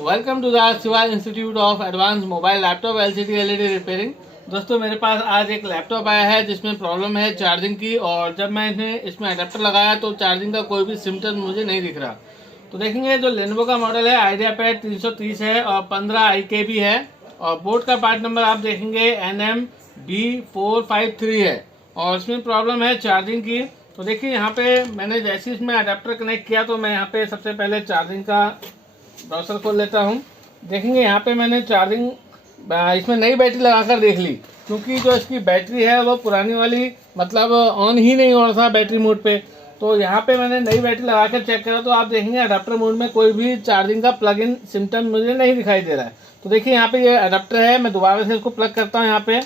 Welcome to the Shiva institute of advance mobile laptop LCD LED repairing. दोस्तों मेरे पास आज एक लैपटॉप आया है जिसमें प्रॉब्लम है चार्जिंग की, और जब मैंने इसमें अडेप्टर लगाया तो चार्जिंग का कोई भी सिम्टम मुझे नहीं दिख रहा। तो देखेंगे जो लेनोवो का मॉडल है आइडियापैड 330 है और 15 IKB है, और बोर्ड का पार्ट नंबर आप देखेंगे NMB453 है, और इसमें प्रॉब्लम है चार्जिंग की। तो देखिए यहाँ पे मैंने जैसे इसमें अडेप्टर कनेक्ट किया तो मैं यहाँ पे सबसे पहले चार्जिंग का ब्राउज़र खोल लेता हूँ। देखेंगे यहाँ पे मैंने चार्जिंग इसमें नई बैटरी लगाकर देख ली, क्योंकि जो इसकी बैटरी है वो पुरानी वाली मतलब ऑन ही नहीं हो रहा था बैटरी मोड पे। तो यहाँ पे मैंने नई बैटरी लगाकर चेक करा तो आप देखेंगे अडाप्टर मोड में कोई भी चार्जिंग का प्लग इन सिम्टम मुझे नहीं दिखाई दे रहा है। तो देखिए यहाँ पे ये अडाप्टर है, मैं दोबारा से इसको प्लग करता हूँ यहाँ पे।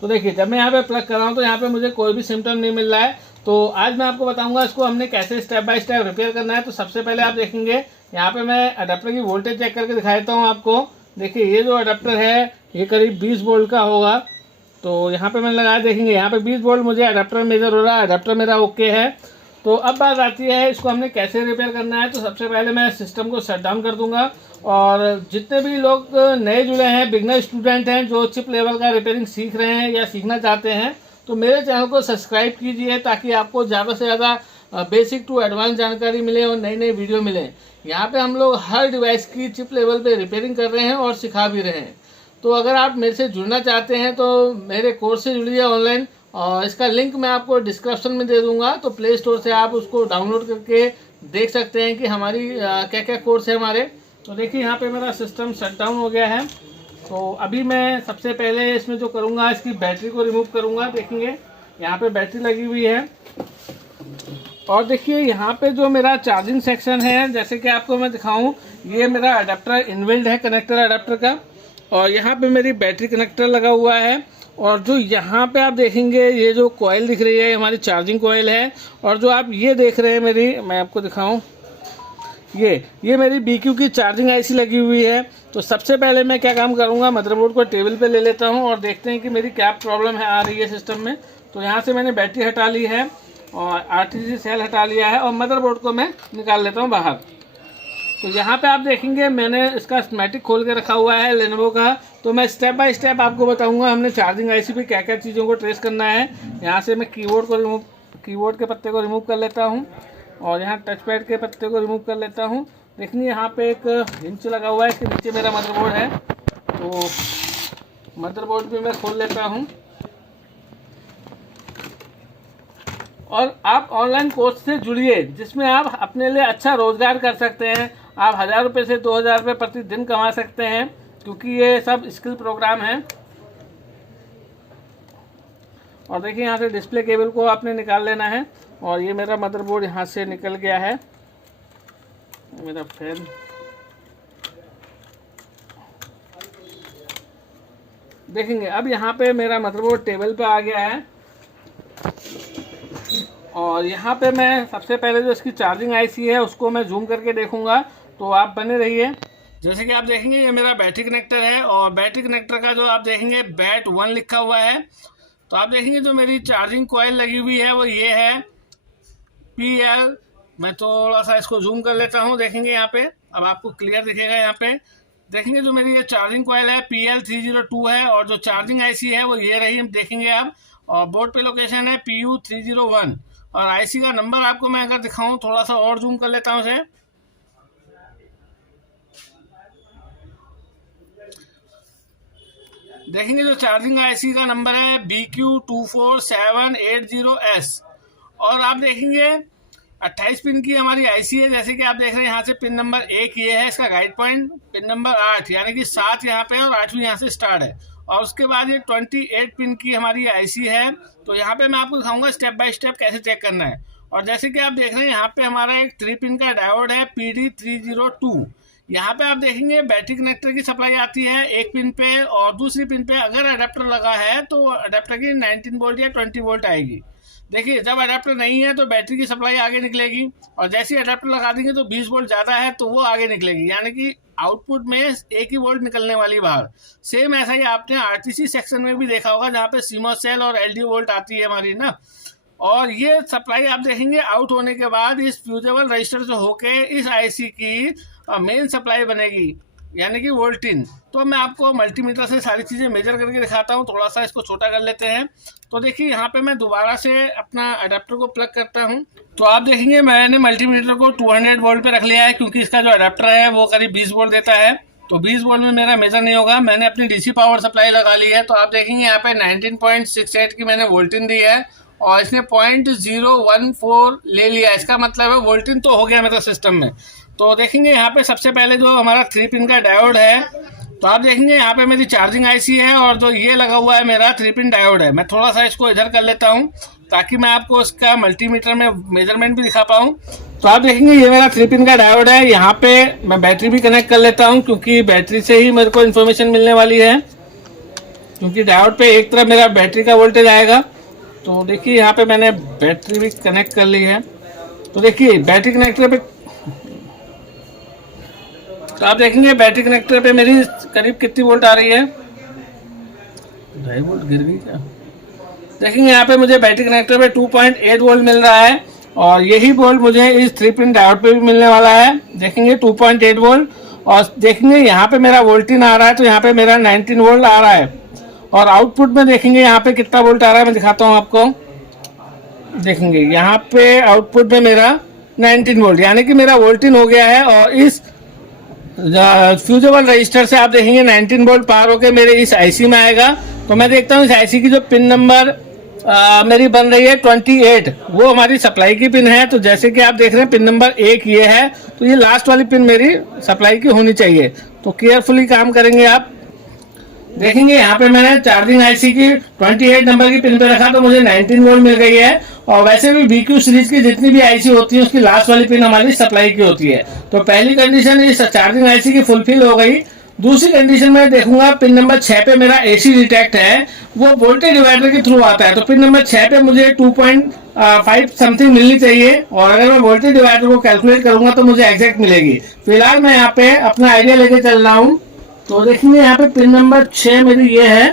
तो देखिए जब मैं यहाँ पे प्लग कर रहा हूँ तो यहाँ पे मुझे कोई भी सिम्टम नहीं मिल रहा है। तो आज मैं आपको बताऊंगा इसको हमने कैसे स्टेप बाय स्टेप रिपेयर करना है। तो सबसे पहले आप देखेंगे यहाँ पे मैं अडेप्टर की वोल्टेज चेक करके दिखा देता हूँ आपको। देखिए ये जो अडेप्टर है ये करीब 20 वोल्ट का होगा। तो यहाँ पे मैंने लगाया, देखेंगे यहाँ पे 20 वोल्ट मुझे अडेप्टर मेजर हो रहा है, अडेप्टर मेरा ओके है। तो अब बात आती है इसको हमने कैसे रिपेयर करना है। तो सबसे पहले मैं सिस्टम को शट डाउन कर दूंगा, और जितने भी लोग नए जुड़े हैं, बिगनर स्टूडेंट हैं जो चिप लेवल का रिपेयरिंग सीख रहे हैं या सीखना चाहते हैं, तो मेरे चैनल को सब्सक्राइब कीजिए ताकि आपको ज़्यादा से ज़्यादा बेसिक टू एडवांस जानकारी मिले और नई नई वीडियो मिले। यहाँ पे हम लोग हर डिवाइस की चिप लेवल पे रिपेयरिंग कर रहे हैं और सिखा भी रहे हैं। तो अगर आप मेरे से जुड़ना चाहते हैं तो मेरे कोर्स से जुड़िए ऑनलाइन, और इसका लिंक मैं आपको डिस्क्रिप्शन में दे दूंगा। तो प्ले स्टोर से आप उसको डाउनलोड करके देख सकते हैं कि हमारी क्या क्या कोर्स है हमारे। तो देखिए यहाँ पे मेरा सिस्टम शट डाउन हो गया है। तो अभी मैं सबसे पहले इसमें जो करूँगा इसकी बैटरी को रिमूव करूँगा। देखेंगे यहाँ पे बैटरी लगी हुई है, और देखिए यहाँ पे जो मेरा चार्जिंग सेक्शन है, जैसे कि आपको मैं दिखाऊं, ये मेरा अडेप्टर इनबिल्ट है कनेक्टर अडेप्टर का, और यहाँ पे मेरी बैटरी कनेक्टर लगा हुआ है। और जो यहाँ पे आप देखेंगे ये जो कॉइल दिख रही है हमारी चार्जिंग कॉइल है, और जो आप ये देख रहे हैं मेरी, मैं आपको दिखाऊं, ये मेरी BQ की चार्जिंग IC लगी हुई है। तो सबसे पहले मैं क्या काम करूंगा, मदरबोर्ड को टेबल पे ले लेता हूं और देखते हैं कि मेरी क्या प्रॉब्लम है आ रही है सिस्टम में। तो यहाँ से मैंने बैटरी हटा ली है और RTC सेल हटा लिया है, और मदरबोर्ड को मैं निकाल लेता हूँ बाहर। तो यहाँ पे आप देखेंगे मैंने इसका स्कीमेटिक खोल के रखा हुआ है लेनोवो का। तो मैं स्टेप बाय स्टेप आपको बताऊंगा हमने चार्जिंग IC पे क्या क्या चीज़ों को ट्रेस करना है। यहाँ से मैं कीबोर्ड के पत्ते को रिमूव कर लेता हूँ, और यहाँ टच पैड के पत्ते को रिमूव कर लेता हूँ। देखिए यहाँ पे एक हिंच लगा हुआ है, इसके नीचे मेरा मदरबोर्ड है। तो मदरबोर्ड भी मैं खोल लेता हूँ। और आप ऑनलाइन कोर्स से जुड़िए जिसमें आप अपने लिए अच्छा रोजगार कर सकते हैं। आप 1000 रुपये से 2000 रुपये प्रतिदिन कमा सकते हैं, क्योंकि ये सब स्किल प्रोग्राम है। और देखिए यहाँ से डिस्प्ले केबल को आपने निकाल लेना है, और ये मेरा मदरबोर्ड यहाँ से निकल गया है, मेरा फैन। देखेंगे अब यहाँ पे मेरा मदरबोर्ड टेबल पे आ गया है, और यहाँ पे मैं सबसे पहले जो इसकी चार्जिंग IC है उसको मैं जूम करके देखूंगा। तो आप बने रहिए। जैसे कि आप देखेंगे ये मेरा बैटरी कनेक्टर है, और बैटरी कनेक्टर का जो आप देखेंगे BAT1 लिखा हुआ है। तो आप देखेंगे जो मेरी चार्जिंग कॉइल लगी हुई है वो ये है PL। मैं थोड़ा सा इसको जूम कर लेता हूँ। देखेंगे यहाँ पे अब आपको क्लियर दिखेगा। यहाँ पे देखेंगे जो मेरी ये चार्जिंग कॉइल है PL302 है, और जो चार्जिंग IC है वो ये रही, देखेंगे आप। और बोर्ड पे लोकेशन है PU301, और IC का नंबर आपको मैं अगर दिखाऊं, थोड़ा सा और जूम कर लेता हूं इसे। देखेंगे जो चार्जिंग IC का नंबर है BQ24780S, और आप देखेंगे 28 पिन की हमारी IC है। जैसे कि आप देख रहे हैं यहाँ से पिन नंबर 1 ये है इसका गाइड पॉइंट, पिन नंबर 8 यानी कि 7 यहाँ पे और 8वीं यहाँ से स्टार्ट है, और उसके बाद ये 28 पिन की हमारी IC है। तो यहाँ पे मैं आपको दिखाऊंगा स्टेप बाय स्टेप कैसे चेक करना है। और जैसे कि आप देख रहे हैं यहाँ पे हमारा एक 3 पिन का डायोड है PD302। यहाँ पे आप देखेंगे बैटरी कनेक्टर की सप्लाई आती है एक पिन पे, और दूसरी पिन पे अगर अडेप्टर लगा है तो अडेप्टर की 19 वोल्ट या 20 वोल्ट आएगी। देखिए जब अडेप्टर नहीं है तो बैटरी की सप्लाई आगे निकलेगी, और जैसे ही अडेप्टर लगा देंगे तो 20 वोल्ट ज़्यादा है तो वो आगे निकलेगी, यानी कि आउटपुट में एक ही वोल्ट निकलने वाली बाहर। सेम ऐसा ही आपने RTC सेक्शन में भी देखा होगा, जहाँ पे CMOS सेल और LDO वोल्ट आती है हमारी ना। और ये सप्लाई आप देखेंगे आउट होने के बाद इस फ्यूजेबल रजिस्टर से होके इस आईसी की मेन सप्लाई बनेगी, यानी कि वोल्टिन। तो मैं आपको मल्टीमीटर से सारी चीज़ें मेजर करके दिखाता हूँ। थोड़ा सा इसको छोटा कर लेते हैं। तो देखिए यहाँ पे मैं दोबारा से अपना अडेप्टर को प्लग करता हूँ। तो आप देखेंगे मैंने मल्टीमीटर को 200 वोल्ट पे रख लिया है, क्योंकि इसका जो अडेप्टर है वो करीब 20 वोल्ट देता है। तो 20 वोल्ट में मेरा मेजर नहीं होगा। मैंने अपनी डीसी पावर सप्लाई लगा ली है। तो आप देखेंगे यहाँ पे 19.68 की मैंने वोल्टिन दी है और इसने 0.014 ले लिया। इसका मतलब है वोल्टिन तो हो गया मेरा सिस्टम में। तो देखेंगे यहाँ पे सबसे पहले जो हमारा 3 पिन का डायोड है, तो आप देखेंगे यहाँ पे मेरी चार्जिंग आईसी है और जो ये लगा हुआ है मेरा 3 पिन डायोड है। मैं थोड़ा सा इसको इधर कर लेता हूँ ताकि मैं आपको इसका मल्टीमीटर में मेजरमेंट भी दिखा पाऊँ। तो आप देखेंगे ये मेरा 3 पिन का डायोड है। यहाँ पे मैं बैटरी भी कनेक्ट कर लेता हूँ, क्योंकि बैटरी से ही मेरे को इन्फॉर्मेशन मिलने वाली है, क्योंकि डायोड पे एक तरफ मेरा बैटरी का वोल्टेज आएगा। तो देखिए यहाँ पे मैंने बैटरी भी कनेक्ट कर ली है। तो देखिए बैटरी कनेक्टर पे, तो आप देखेंगे बैटरी कनेक्टर पे मेरी करीब कितनी वोल्ट आ रही है। 2.5 वोल्ट गिर गई क्या। देखेंगे यहाँ पे मुझे बैटरी कनेक्टर पे 2.8 वोल्ट मिल रहा है और यही वोल्ट मुझे इस 3 पिन डायोड पे भी मिलने वाला है। देखेंगे 2.8 वोल्ट और देखेंगे यहाँ पे मेरा वोल्टिन आ रहा है, तो यहाँ पे मेरा 19 वोल्ट आ रहा है। और आउटपुट में देखेंगे यहाँ पे कितना वोल्ट आ रहा है, मैं दिखाता हूँ आपको। देखेंगे यहाँ पे आउटपुट में मेरा 19 वोल्ट, यानी कि मेरा वोल्टिन हो गया है। और इस फ्यूजेबल रजिस्टर से आप देखेंगे 19 वोल्ट पार होकर मेरे इस आईसी में आएगा। तो मैं देखता हूँ इस आईसी की जो पिन नंबर मेरी बन रही है 28, वो हमारी सप्लाई की पिन है। तो जैसे कि आप देख रहे हैं पिन नंबर 1 ये है, तो ये लास्ट वाली पिन मेरी सप्लाई की होनी चाहिए। तो केयरफुली काम करेंगे आप। देखेंगे यहाँ पे मैंने चार्जिंग आईसी की 28 नंबर की पिन पे रखा, तो मुझे 19 वोल्ट मिल गई है। और वैसे भी BQ सीरीज की जितनी भी आईसी होती है उसकी लास्ट वाली पिन हमारी सप्लाई की होती है। तो पहली कंडीशन इस चार्जिंग आईसी की फुलफिल हो गई। दूसरी कंडीशन में देखूंगा पिन नंबर 6 पे मेरा AC डिटेक्ट है, वो वोल्टेज डिवाइडर के थ्रू आता है। तो पिन नंबर 6 पे मुझे 2.5 समथिंग मिलनी चाहिए, और अगर मैं वोल्टेज डिवाइडर को कैलकुलेट करूंगा तो मुझे एग्जैक्ट मिलेगी। फिलहाल मैं यहाँ पे अपना आइडिया लेके चल रहा हूँ। तो देखेंगे यहाँ पे पिन नंबर 6 मेरी ये है।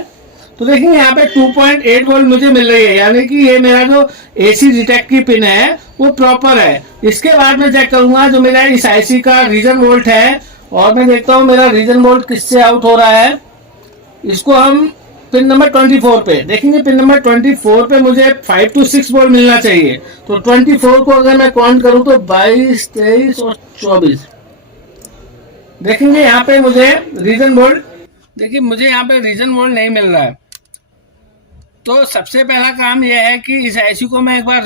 तो देखेंगे यहाँ पे 2.8 वोल्ट मुझे मिल रही है, यानी कि ये मेरा जो AC डिटेक्ट की पिन है वो प्रॉपर है। इसके बाद मैं चेक करूंगा जो मेरा इस आईसी का रीजन वोल्ट है, और मैं देखता हूँ मेरा रीजन वोल्ट किससे आउट हो रहा है। इसको हम पिन नंबर 24 पे देखेंगे। पिन नंबर 24 पे मुझे 5 to 6 वोल्ट मिलना चाहिए। तो 24 को अगर मैं काउंट करूँ तो 22, 23 और 24। देखेंगे यहाँ पे मुझे रीजन वोल्ट, देखिए मुझे यहाँ पे रीजन वोल्ट नहीं मिल रहा है। तो सबसे पहला काम यह है कि इस आईसी को मैं एक बार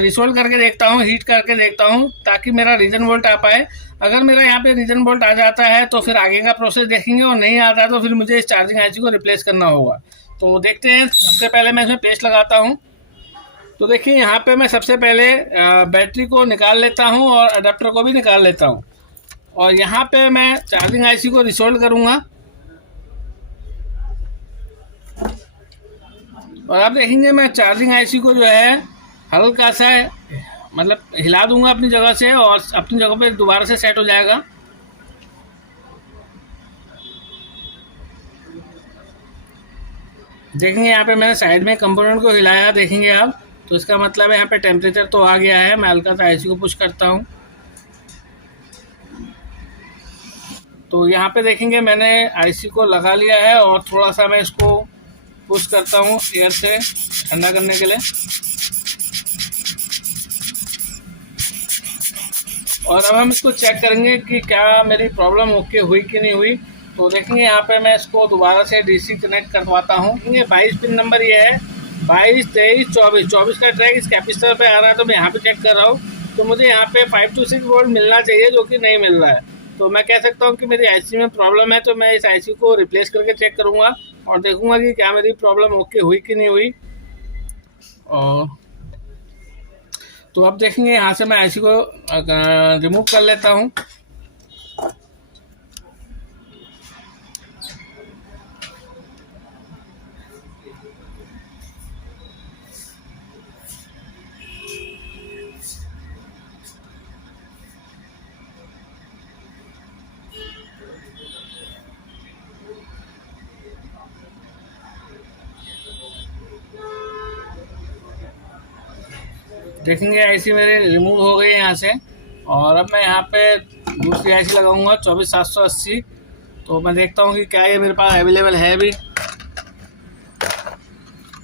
रिसोल्व करके देखता हूँ, हीट करके देखता हूँ, ताकि मेरा रीजन वोल्ट आ पाए। अगर मेरा यहाँ पे रीजन वोल्ट आ जाता है तो फिर आगे का प्रोसेस देखेंगे, और नहीं आता है तो फिर मुझे इस चार्जिंग आईसी को रिप्लेस करना होगा। तो देखते हैं। सबसे पहले मैं इसमें पेस्ट लगाता हूँ। तो देखिए यहाँ पे मैं सबसे पहले बैटरी को निकाल लेता हूँ और अडेप्टर को भी निकाल लेता हूँ, और यहाँ पे मैं चार्जिंग आईसी को रिसोल्व करूँगा। और आप देखेंगे मैं चार्जिंग आईसी को जो है हल्का सा मतलब हिला दूंगा अपनी जगह से, और अपनी जगह पे दोबारा से सेट हो जाएगा। देखेंगे यहाँ पे मैंने साइड में कंपोनेंट को हिलाया, देखेंगे आप। तो इसका मतलब है यहाँ पे टेम्परेचर तो आ गया है। मैं हल्का सा आईसी को पुश करता हूँ। तो यहाँ पे देखेंगे मैंने आईसी को लगा लिया है, और थोड़ा सा मैं इसको पुश करता हूँ एयर से ठंडा करने के लिए। और अब हम इसको चेक करेंगे कि क्या मेरी प्रॉब्लम ओके हुई कि नहीं हुई। तो देखेंगे यहाँ पे मैं इसको दोबारा से डीसी कनेक्ट करवाता हूँ। देखेंगे 22 पिन नंबर ये है, 22, 23, 24 का ट्रैक इस कैपेसिटर पे आ रहा है। तो मैं यहाँ पे चेक कर रहा हूँ, तो मुझे यहाँ पे 5 to 6 वोल्ट मिलना चाहिए, जो कि नहीं मिल रहा है। तो मैं कह सकता हूँ कि मेरी आईसी में प्रॉब्लम है। तो मैं इस आईसी को रिप्लेस करके चेक करूँगा और देखूँगा कि क्या मेरी प्रॉब्लम ओके हुई कि नहीं हुई। और तो अब देखेंगे यहाँ से मैं आईसी को रिमूव कर लेता हूँ। देखेंगे आईसी मेरे रिमूव हो गई है यहाँ से, और अब मैं यहाँ पे दूसरी आईसी लगाऊंगा 24780। तो मैं देखता हूँ कि क्या ये मेरे पास अवेलेबल है भी।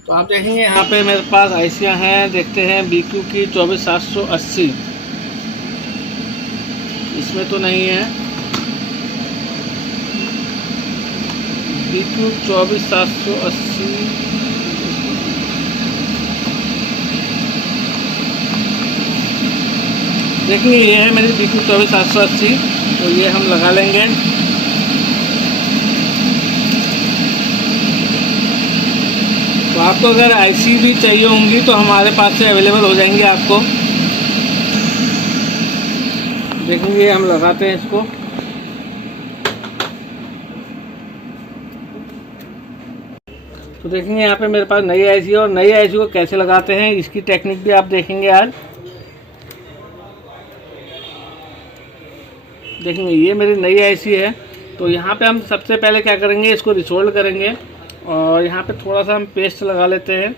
तो आप देखेंगे यहाँ पे मेरे पास आईसियाँ हैं, देखते हैं BQ की 24780, इसमें तो नहीं है। BQ 24780 देखिए ये है मेरी BQ 24780। तो ये हम लगा लेंगे। तो आपको अगर आईसी भी चाहिए होंगी तो हमारे पास से अवेलेबल हो जाएंगे आपको। देखेंगे हम लगाते हैं इसको। तो देखेंगे यहाँ पे मेरे पास नई आईसी है, और नई आईसी को कैसे लगाते हैं इसकी टेक्निक भी आप देखेंगे आज। देखेंगे ये मेरी नई आईसी है। तो यहाँ पे हम सबसे पहले क्या करेंगे, इसको रिसोल्ड करेंगे, और यहाँ पे थोड़ा सा हम पेस्ट लगा लेते हैं।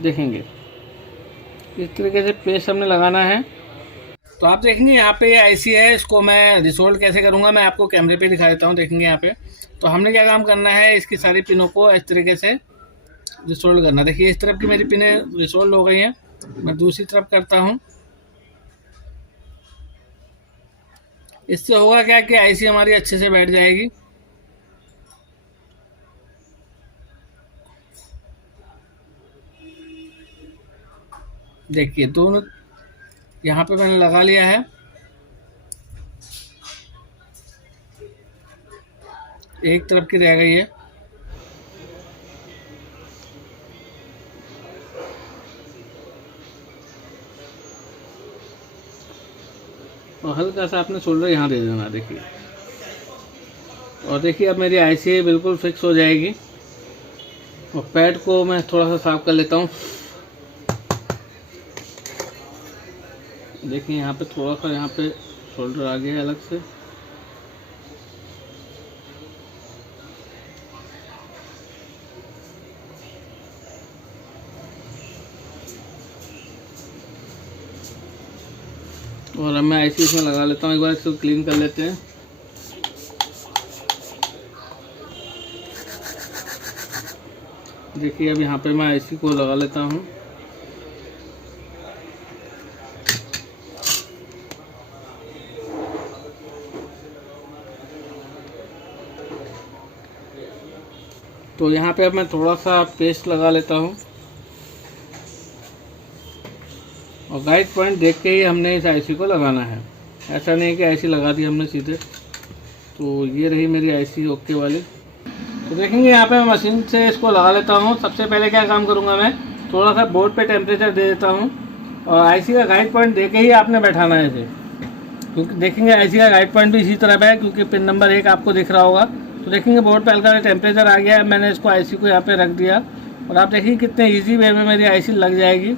देखेंगे इस तरीके से पेस्ट हमने लगाना है। तो आप देखेंगे यहाँ पे ये आईसी है, इसको मैं रिसोल्ड कैसे करूँगा मैं आपको कैमरे पे दिखा देता हूँ। देखेंगे यहाँ पे तो हमने क्या काम करना है, इसकी सारी पिनों को इस तरीके से रिसोल्ड करना। देखिए इस तरफ की मेरी पिनें रिसोल्ड हो गई हैं। मैं दूसरी तरफ करता हूँ। इससे होगा क्या कि आईसी हमारी अच्छे से बैठ जाएगी। देखिए दोनों यहाँ पे मैंने लगा लिया है। एक तरफ की रह गई है। और हल्का सा आपने शोल्डर यहाँ दे देना। देखिए और देखिए अब मेरी आईसी बिल्कुल फिक्स हो जाएगी। और पैड को मैं थोड़ा सा साफ कर लेता हूँ। देखिए यहाँ पे थोड़ा सा यहाँ पे शोल्डर आ गया है अलग से। और अब मैं आईसी इसमें लगा लेता हूँ। एक बार इसको क्लीन कर लेते हैं। देखिए अब यहाँ पे मैं आईसी को लगा लेता हूँ। तो यहाँ पे अब मैं थोड़ा सा पेस्ट लगा लेता हूँ। और गाइड पॉइंट देख के ही हमने इस आईसी को लगाना है। ऐसा नहीं कि आईसी लगा दी हमने सीधे। तो ये रही मेरी आईसी ओके वाली। तो देखेंगे यहाँ पे मैं मशीन से इसको लगा लेता हूँ। सबसे पहले क्या काम करूँगा, मैं थोड़ा सा बोर्ड पे टेम्परेचर दे देता हूँ। और आईसी का गाइड पॉइंट दे के ही आपने बैठाना है इसे, क्योंकि देखेंगे आईसी का गाइड पॉइंट भी इसी तरह है, क्योंकि पिन नंबर 1 आपको दिख रहा होगा। तो देखेंगे बोर्ड पे हल्का टेम्परेचर आ गया है। मैंने इसको आईसी को यहाँ पे रख दिया, और आप देखिए कितने इजी वे में मेरी आईसी लग जाएगी।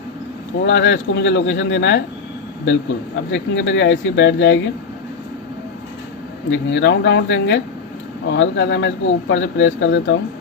थोड़ा सा इसको मुझे लोकेशन देना है बिल्कुल। अब देखेंगे मेरी आईसी बैठ जाएगी। देखेंगे राउंड राउंड देंगे, और हल्का सा मैं इसको ऊपर से प्रेस कर देता हूँ।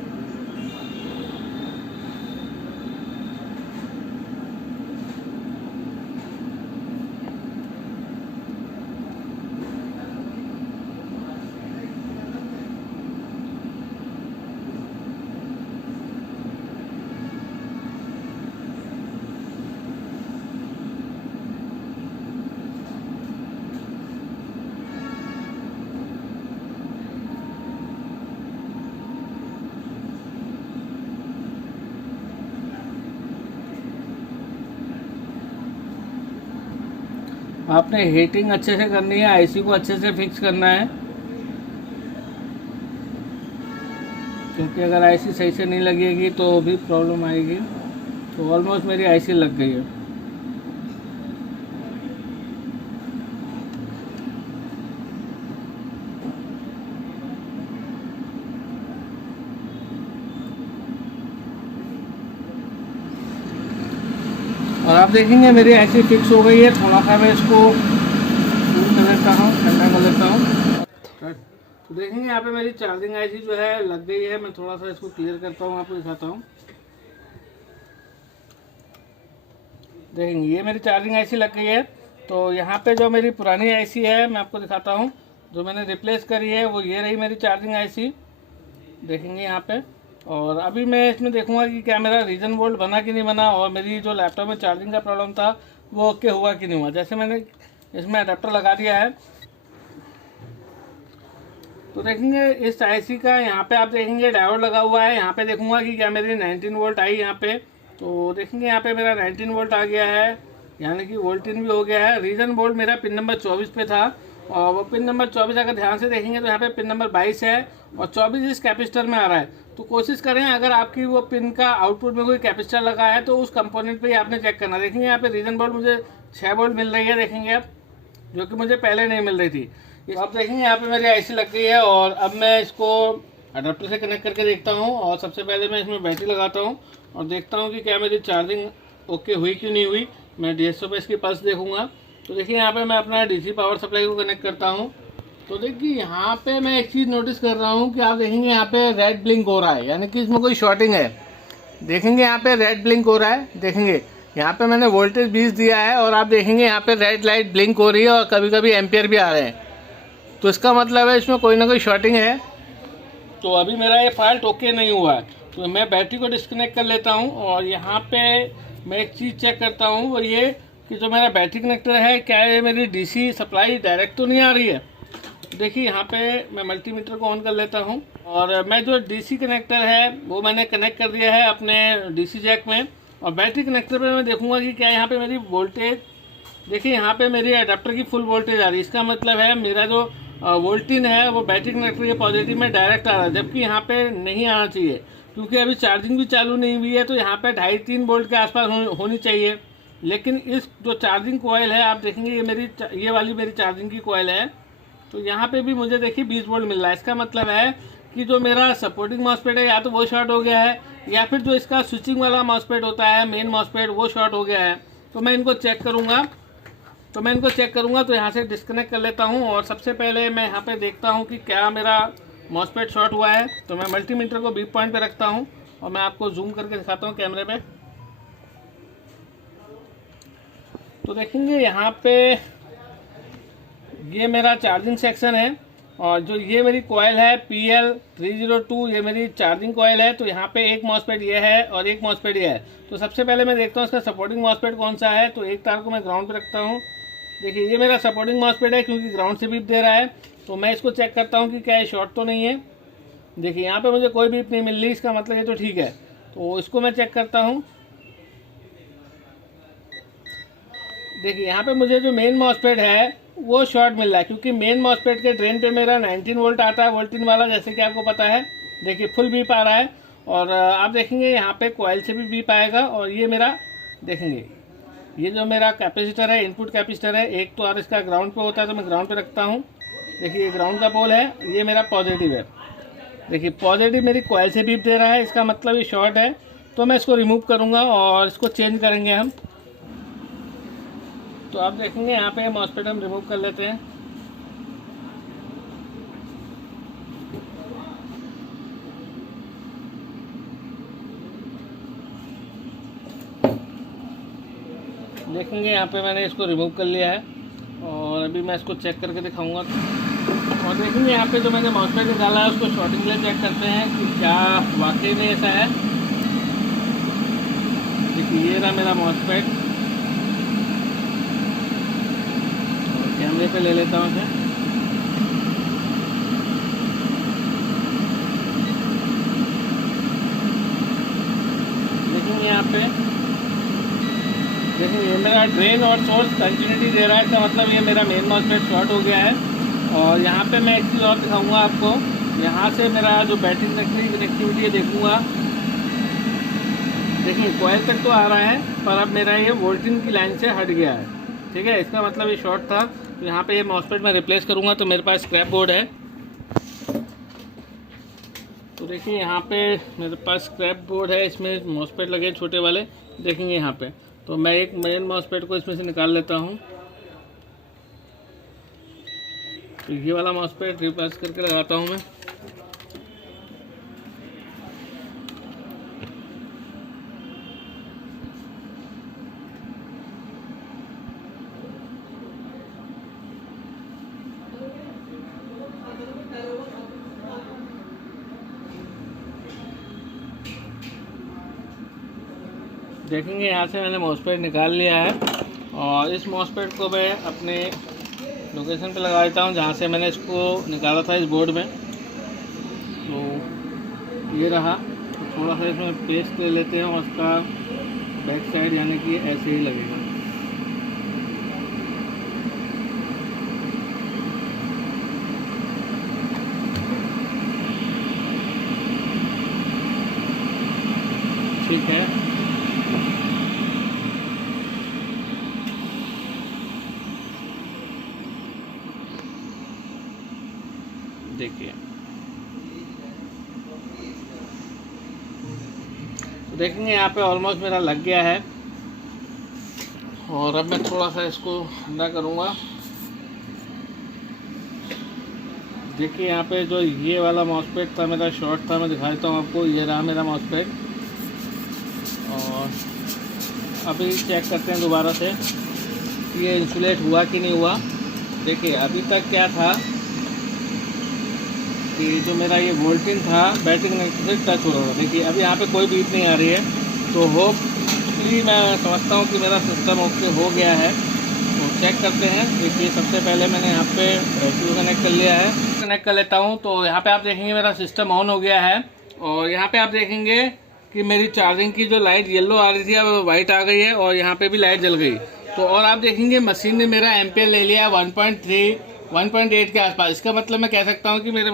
आपने हीटिंग अच्छे से करनी है, आईसी को अच्छे से फिक्स करना है, क्योंकि अगर आईसी सही से नहीं लगेगी तो भी प्रॉब्लम आएगी। तो ऑलमोस्ट मेरी आईसी लग गई है। और आप देखेंगे मेरी आईसी फिक्स हो गई है। थोड़ा सा मैं इसको कूल कर लेता हूँ, ठंडा कर लेता हूँ। तो देखेंगे यहाँ पे मेरी चार्जिंग आईसी जो है लग गई है। मैं थोड़ा सा इसको क्लियर करता हूँ, आपको दिखाता हूँ। देखेंगे ये मेरी चार्जिंग आईसी लग गई है। तो यहाँ पे जो मेरी पुरानी आईसी है मैं आपको दिखाता हूँ, जो मैंने रिप्लेस करी है वो ये रही मेरी चार्जिंग आईसी, देखेंगे यहाँ पे। और अभी मैं इसमें देखूंगा कि क्या मेरा रीजन वोल्ट बना कि नहीं बना, और मेरी जो लैपटॉप में चार्जिंग का प्रॉब्लम था वो ओके हुआ कि नहीं हुआ। जैसे मैंने इसमें अडेप्टर लगा दिया है, तो देखेंगे इस आईसी का यहाँ पे आप देखेंगे डायोड लगा हुआ है। यहाँ पे देखूंगा कि क्या मेरी 19 वोल्ट आई यहाँ पे, तो देखेंगे यहाँ पे मेरा 19 वोल्ट आ गया है, यानी कि वोल्टिन भी हो गया है। रीजन वोल्ट मेरा पिन नंबर 24 पे था, और वो पिन नंबर 24 अगर ध्यान से देखेंगे तो यहाँ पे पिन नंबर 22 है और 24 इस कैपेसिटर में आ रहा है। तो कोशिश करें अगर आपकी वो पिन का आउटपुट में कोई कैपेसिटर लगा है तो उस कंपोनेंट पे ही आपने चेक करना। देखेंगे यहाँ पे रीजन वोल्ट मुझे 6 वोल्ट मिल रही है, देखेंगे आप, जो कि मुझे पहले नहीं मिल रही थी। अब देखेंगे यहाँ पे मेरी आईसी लग गई है, और अब मैं इसको अडेप्टर से कनेक्ट करके देखता हूँ। और सबसे पहले मैं इसमें बैटरी लगाता हूँ और देखता हूँ कि क्या मेरी चार्जिंग ओके हुई कि नहीं हुई। मैं DSO पे इसकी पल्स देखूंगा। तो देखिए यहाँ पे मैं अपना DC पावर सप्लाई को कनेक्ट करता हूँ। तो देखिए यहाँ पे मैं एक चीज़ नोटिस कर रहा हूँ कि आप देखेंगे यहाँ पे रेड ब्लिंक हो रहा है, यानी कि इसमें कोई शॉर्टिंग है। देखेंगे यहाँ पे रेड ब्लिंक हो रहा है, देखेंगे यहाँ पे मैंने वोल्टेज 20 दिया है और आप देखेंगे यहाँ पे रेड लाइट ब्लिंक हो रही है और कभी कभी एम्पियर भी आ रहे हैं। तो इसका मतलब है इसमें कोई ना कोई शॉर्टिंग है। तो अभी मेरा ये फॉल्ट ओके नहीं हुआ है, तो मैं बैटरी को डिस्कनेक्ट कर लेता हूँ। और यहाँ पे मैं एक चीज़ चेक करता हूँ, वो ये कि जो मेरा बैटरी कनेक्टर है क्या ये मेरी DC सप्लाई डायरेक्ट तो नहीं आ रही है। देखिए यहाँ पे मैं मल्टीमीटर को ऑन कर लेता हूँ, और मैं जो DC कनेक्टर है वो मैंने कनेक्ट कर दिया है अपने DC जैक में। और बैटरी कनेक्टर पे मैं देखूँगा कि क्या यहाँ पे मेरी वोल्टेज, देखिए यहाँ पे मेरी अडेप्टर की फुल वोल्टेज आ रही है। इसका मतलब है मेरा जो वोल्टिन है वो बैटरी कनेक्टर के पॉजिटिव में डायरेक्ट आ रहा है, जबकि यहाँ पे नहीं आना चाहिए, क्योंकि अभी चार्जिंग भी चालू नहीं हुई है। तो यहाँ पे 2.5-3 वोल्ट के आसपास होनी चाहिए। लेकिन इस जो चार्जिंग कोयल है आप देखेंगे ये वाली मेरी चार्जिंग की कोयल है, तो यहाँ पे भी मुझे देखिए 20 वोल्ट मिल रहा है। इसका मतलब है कि जो मेरा सपोर्टिंग मॉसफेट है या तो वो शॉर्ट हो गया है, या फिर जो इसका स्विचिंग वाला मॉसफेट होता है मेन मॉसफेट वो शॉर्ट हो गया है। तो मैं इनको चेक करूँगा, तो यहाँ से डिस्कनेक्ट कर लेता हूँ। और सबसे पहले मैं यहाँ पे देखता हूँ कि क्या मेरा मॉसफेट शॉर्ट हुआ है। तो मैं मल्टीमीटर को बीप पॉइंट पे रखता हूँ और मैं आपको जूम करके दिखाता हूँ कैमरे में। तो देखेंगे यहाँ पे ये मेरा चार्जिंग सेक्शन है, और जो ये मेरी कॉइल है PL302 ये मेरी चार्जिंग कॉइल है। तो यहाँ पे एक मॉसफेट ये है और एक मॉसफेट ये है। तो सबसे पहले मैं देखता हूँ इसका सपोर्टिंग मॉसफेट कौन सा है। तो एक तार को मैं ग्राउंड पे रखता हूँ। देखिए ये मेरा सपोर्टिंग मॉसफेट है, क्योंकि ग्राउंड से बीप दे रहा है। तो मैं इसको चेक करता हूँ कि क्या ये शॉर्ट तो नहीं है। देखिए यहाँ पे मुझे कोई बीप नहीं मिल रही, इसका मतलब ये तो ठीक है। तो इसको मैं चेक करता हूँ। देखिए यहाँ पे मुझे जो मेन मॉसफेट है वो शॉर्ट मिल रहा है, क्योंकि मेन मॉसफेट के ड्रेन पे मेरा 19 वोल्ट आता है वोल्टिन वाला, जैसे कि आपको पता है। देखिए फुल बीप आ रहा है, और आप देखेंगे यहाँ पे कॉइल से भी बीप आएगा। और ये मेरा देखेंगे ये जो मेरा कैपेसिटर है इनपुट कैपेसिटर है, एक तो और इसका ग्राउंड पे होता है, तो मैं ग्राउंड पे रखता हूँ। देखिए ये ग्राउंड का पोल है, ये मेरा पॉजिटिव है। देखिए पॉजिटिव मेरी कॉइल से बीप दे रहा है, इसका मतलब ये शॉर्ट है। तो मैं इसको रिमूव करूँगा और इसको चेंज करेंगे हम। तो आप देखेंगे यहाँ पे मॉसफेट हम रिमूव कर लेते हैं। देखेंगे यहाँ पे मैंने इसको रिमूव कर लिया है, और अभी मैं इसको चेक करके दिखाऊंगा। और देखेंगे यहाँ पे जो मैंने मॉसफेट निकाला है उसको शॉर्टिंग के लिए चेक करते हैं कि क्या वाकई में ऐसा है। देखिए ये रहा मेरा मॉसफेट, कैमरे पे ले लेता हूँ इसे। देखेंगे यहाँ पे, देखिए ये मेरा ड्रेन और सोर्स कंटिन्यूटी दे रहा है, इसका मतलब ये मेरा मेन मॉसफेट शॉर्ट हो गया है। और यहाँ पे मैं एक चीज़ और दिखाऊंगा आपको, यहाँ से मेरा जो बैटरी कनेक्टिविटी है देखूंगा। देखिए कॉइल तक तो आ रहा है, पर अब मेरा ये वोल्टिन की लाइन से हट गया है। ठीक है, इसका मतलब ये शॉर्ट था। तो यहाँ पे ये मॉसफेट मैं रिप्लेस करूँगा। तो मेरे पास स्क्रैप बोर्ड है, तो देखिए यहाँ पे मेरे पास स्क्रैप बोर्ड है, इसमें मॉसफेट लगे छोटे वाले, देखेंगे यहाँ पे। तो मैं एक मेन मॉसफेट को इसमें से निकाल लेता हूँ। तो ये वाला मॉसफेट रिप्लेस करके लगाता हूँ मैं। देखेंगे यहाँ से मैंने मॉसफेट निकाल लिया है और इस मॉसफेट को मैं अपने लोकेशन पे लगा देता हूँ जहाँ से मैंने इसको निकाला था इस बोर्ड में। तो ये रहा, तो थोड़ा सा इसमें पेस्ट ले लेते हैं और उसका बैक साइड यानी कि ऐसे ही लगेगा। ठीक है, देखिए तो देखेंगे यहाँ पे ऑलमोस्ट मेरा लग गया है। और अब मैं थोड़ा सा इसको ठंडा करूँगा। देखिए यहाँ पे जो ये वाला मॉसफेट था मेरा शॉर्ट था, मैं दिखा देता हूँ आपको। ये रहा मेरा मॉसफेट और अभी चेक करते हैं दोबारा से कि ये इंसुलेट हुआ कि नहीं हुआ। देखिए अभी तक क्या था कि जो मेरा ये वोल्टेज था बैटरी कनेक्टर से टच हो रहा था। देखिए अभी यहाँ पे कोई बीट नहीं आ रही है, तो होपफुली मैं समझता हूँ कि मेरा सिस्टम ओके हो गया है। तो चेक करते हैं। देखिए सबसे पहले मैंने यहाँ पे बैटरी को कनेक्ट कर लिया है, कनेक्ट कर लेता हूँ। तो यहाँ पे आप देखेंगे मेरा सिस्टम ऑन हो गया है और यहाँ पे आप देखेंगे कि मेरी चार्जिंग की जो लाइट येलो आ रही थी अब वाइट आ गई है और यहाँ पे भी लाइट जल गई। तो और आप देखेंगे मशीन ने मेरा एम्पेयर ले लिया है 1.8 के आसपास। इसका मतलब मैं कह सकता हूँ कि मेरे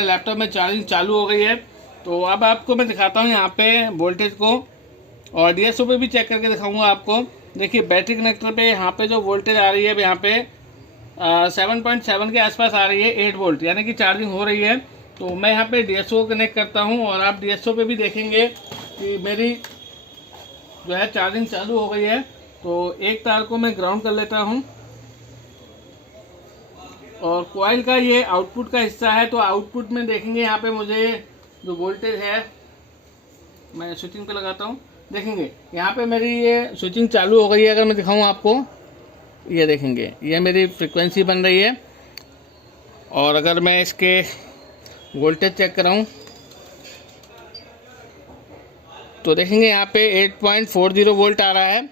लैपटॉप में चार्जिंग चालू हो गई है। तो अब आपको मैं दिखाता हूँ यहाँ पे वोल्टेज को और DSO पे भी चेक करके दिखाऊंगा आपको। देखिए बैटरी कनेक्टर पे यहाँ पे जो वोल्टेज आ रही है अब यहाँ पे 7.7 के आसपास आ रही है, 8 वोल्ट, यानी कि चार्जिंग हो रही है। तो मैं यहाँ पे DSO कनेक्ट करता हूँ और आप DSO पे भी देखेंगे कि मेरी जो है चार्जिंग चालू हो गई है। तो एक तार को मैं ग्राउंड कर लेता हूँ और कॉइल का ये आउटपुट का हिस्सा है। तो आउटपुट में देखेंगे यहाँ पे मुझे जो वोल्टेज है, मैं स्विचिंग पे लगाता हूँ। देखेंगे यहाँ पे मेरी ये स्विचिंग चालू हो गई है। अगर मैं दिखाऊँ आपको, ये देखेंगे ये मेरी फ्रिक्वेंसी बन रही है। और अगर मैं इसके वोल्टेज चेक कराऊँ तो देखेंगे यहाँ पे 8.40 वोल्ट आ रहा है।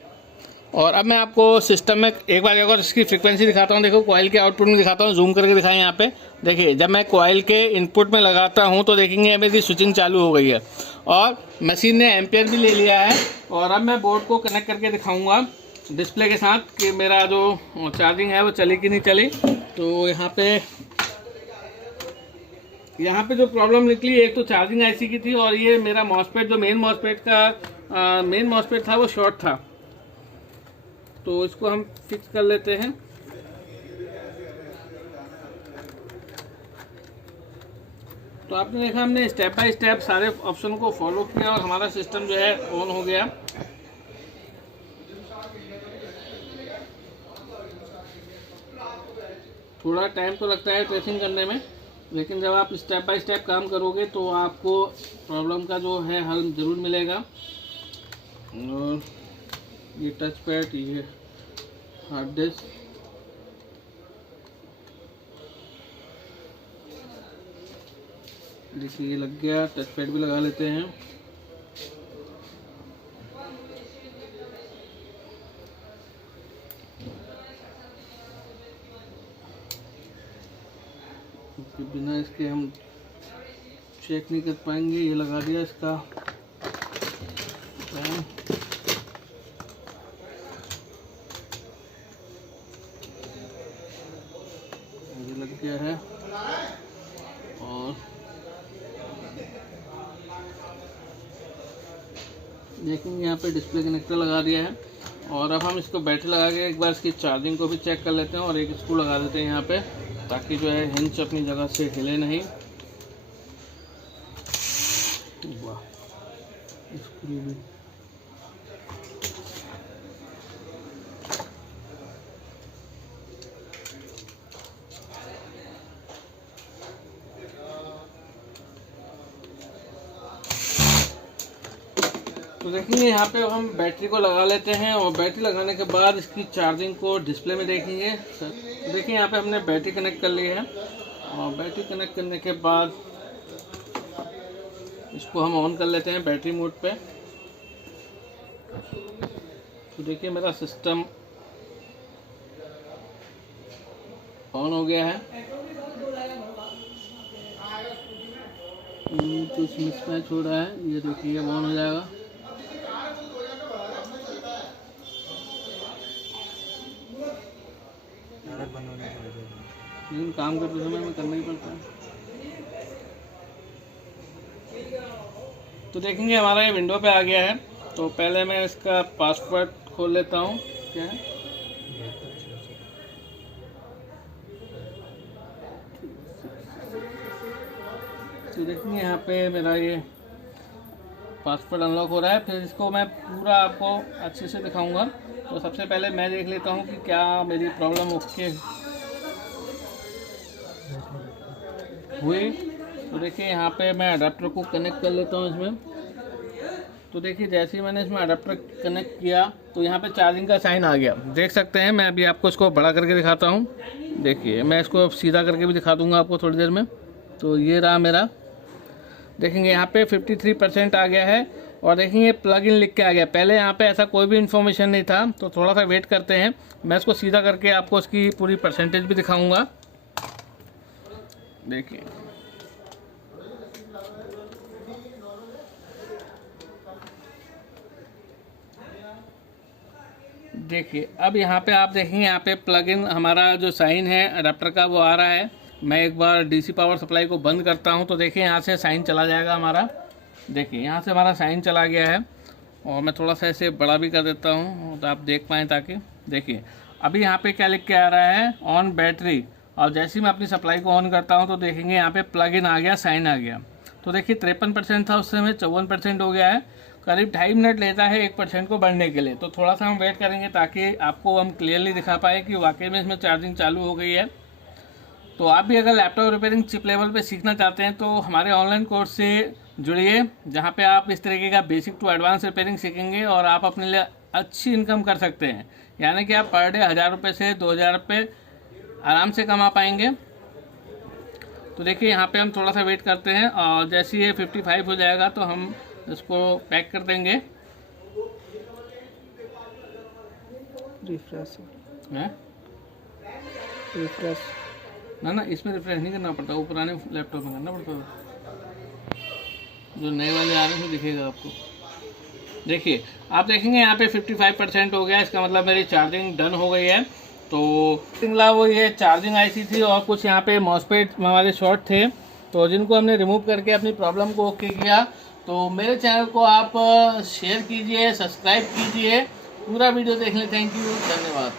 और अब मैं आपको सिस्टम में एक बार अगर इसकी फ्रीक्वेंसी दिखाता हूँ। देखो कॉइल के आउटपुट में दिखाता हूँ, जूम करके दिखाएं यहाँ पे। देखिए जब मैं कॉइल के इनपुट में लगाता हूँ तो देखेंगे मेरी स्विचिंग चालू हो गई है और मशीन ने एम्पेयर भी ले लिया है। और अब मैं बोर्ड को कनेक्ट करके दिखाऊँगा डिस्प्ले के साथ कि मेरा जो चार्जिंग है वो चली कि नहीं चली। तो यहाँ पे जो प्रॉब्लम निकली, एक तो चार्जिंग IC की थी और ये मेरा मॉसफेट जो मेन मॉसफेट था वो शॉर्ट था। तो इसको हम फिक्स कर लेते हैं। तो आपने देखा हमने स्टेप बाय स्टेप सारे ऑप्शन को फॉलो किया और हमारा सिस्टम जो है ऑन हो गया। थोड़ा टाइम तो लगता है ट्रेसिंग करने में, लेकिन जब आप स्टेप बाय स्टेप काम करोगे तो आपको प्रॉब्लम का जो है हल ज़रूर मिलेगा। और ये टच पैड, ये हार्ड डिस्क, देखिए ये लग गया। टच पैड भी लगा लेते हैं। बिना इसके हम चेक नहीं कर पाएंगे। ये लगा दिया इसका ये लग गया है। और देखेंगे यहाँ पे डिस्प्ले कनेक्टर लगा दिया है। और अब हम इसको बैटरी लगा के एक बार इसकी चार्जिंग को भी चेक कर लेते हैं और एक स्क्रू लगा देते हैं यहाँ पे, ताकि जो है हिंच अपनी जगह से हिले नहीं। वाह, स्क्रू भी तो देखेंगे यहाँ पे हम बैटरी को लगा लेते हैं और बैटरी लगाने के बाद इसकी चार्जिंग को डिस्प्ले में देखेंगे। तो देखिए यहाँ पे हमने बैटरी कनेक्ट कर ली है और बैटरी कनेक्ट करने के बाद इसको हम ऑन कर लेते हैं बैटरी मोड पे। तो देखिए मेरा सिस्टम ऑन हो गया है। कुछ मिसमैच हो रहा है, ये देखिए अब ऑन हो जाएगा। लेकिन काम करते समय में करना ही पड़ता है। तो देखेंगे हमारा ये विंडो पे आ गया है। तो पहले मैं इसका पासवर्ड खोल लेता हूँ। क्या है? तो देखेंगे यहाँ पे मेरा ये पासवर्ड अनलॉक हो रहा है। फिर इसको मैं पूरा आपको अच्छे से दिखाऊंगा। तो सबसे पहले मैं देख लेता हूँ कि क्या मेरी प्रॉब्लम ओके हुई। तो देखिए यहाँ पे मैं अडाप्टर को कनेक्ट कर लेता हूँ इसमें। तो देखिए जैसे ही मैंने इसमें अडाप्टर कनेक्ट किया तो यहाँ पे चार्जिंग का साइन आ गया, देख सकते हैं। मैं अभी आपको इसको बड़ा करके दिखाता हूँ। देखिए मैं इसको सीधा करके भी दिखा दूँगा आपको थोड़ी देर में। तो ये रहा मेरा, देखेंगे यहाँ पे 53% आ गया है। और देखेंगे प्लग इन लिख के आ गया। पहले यहाँ पे ऐसा कोई भी इन्फॉर्मेशन नहीं था। तो थोड़ा सा वेट करते हैं, मैं इसको सीधा करके आपको इसकी पूरी परसेंटेज भी दिखाऊँगा। देखिए देखिए अब यहाँ पे आप देखेंगे, यहाँ पे प्लग इन हमारा जो साइन है अडाप्टर का वो आ रहा है। मैं एक बार डीसी पावर सप्लाई को बंद करता हूँ तो देखिए यहाँ से साइन चला जाएगा हमारा। देखिए यहाँ से हमारा साइन चला गया है। और मैं थोड़ा सा ऐसे बड़ा भी कर देता हूँ तो आप देख पाएँ ताकि। देखिए अभी यहाँ पे क्या लिख के आ रहा है, ऑन बैटरी। और जैसे ही मैं अपनी सप्लाई को ऑन करता हूँ तो देखेंगे यहाँ पे प्लग इन आ गया, साइन आ गया। तो देखिए 53% था, उससे में 54% हो गया है। करीब 2.5 मिनट लेता है 1% को बढ़ने के लिए। तो थोड़ा सा हम वेट करेंगे ताकि आपको हम क्लियरली दिखा पाए कि वाकई में इसमें चार्जिंग चालू हो गई है। तो आप भी अगर लैपटॉप रिपेयरिंग चिप लेवल पे सीखना चाहते हैं तो हमारे ऑनलाइन कोर्स से जुड़िए, जहाँ पे आप इस तरीके का बेसिक टू एडवांस रिपेयरिंग सीखेंगे और आप अपने लिए अच्छी इनकम कर सकते हैं। यानी कि आप पर डे 1000 रुपये से 2000 रुपये आराम से कमा पाएंगे। तो देखिए यहाँ पे हम थोड़ा सा वेट करते हैं और जैसे ये 55 हो जाएगा तो हम इसको पैक कर देंगे। रिफ्रेश है रिफ्रेश ना, इसमें रिफ्रेश नहीं करना पड़ता, वो पुराने लैपटॉप में करना पड़ता था। जो नए वाले आ रहे हैं दिखेगा आपको। देखिए आप देखेंगे यहाँ पे 55% हो गया, इसका मतलब मेरी चार्जिंग डन हो गई है। तो वो ये चार्जिंग आईसी थी और कुछ यहाँ पे मॉसफेट हमारे शॉर्ट थे, तो जिनको हमने रिमूव करके अपनी प्रॉब्लम को ओके किया। तो मेरे चैनल को आप शेयर कीजिए, सब्सक्राइब कीजिए, पूरा वीडियो देखने। थैंक यू, धन्यवाद।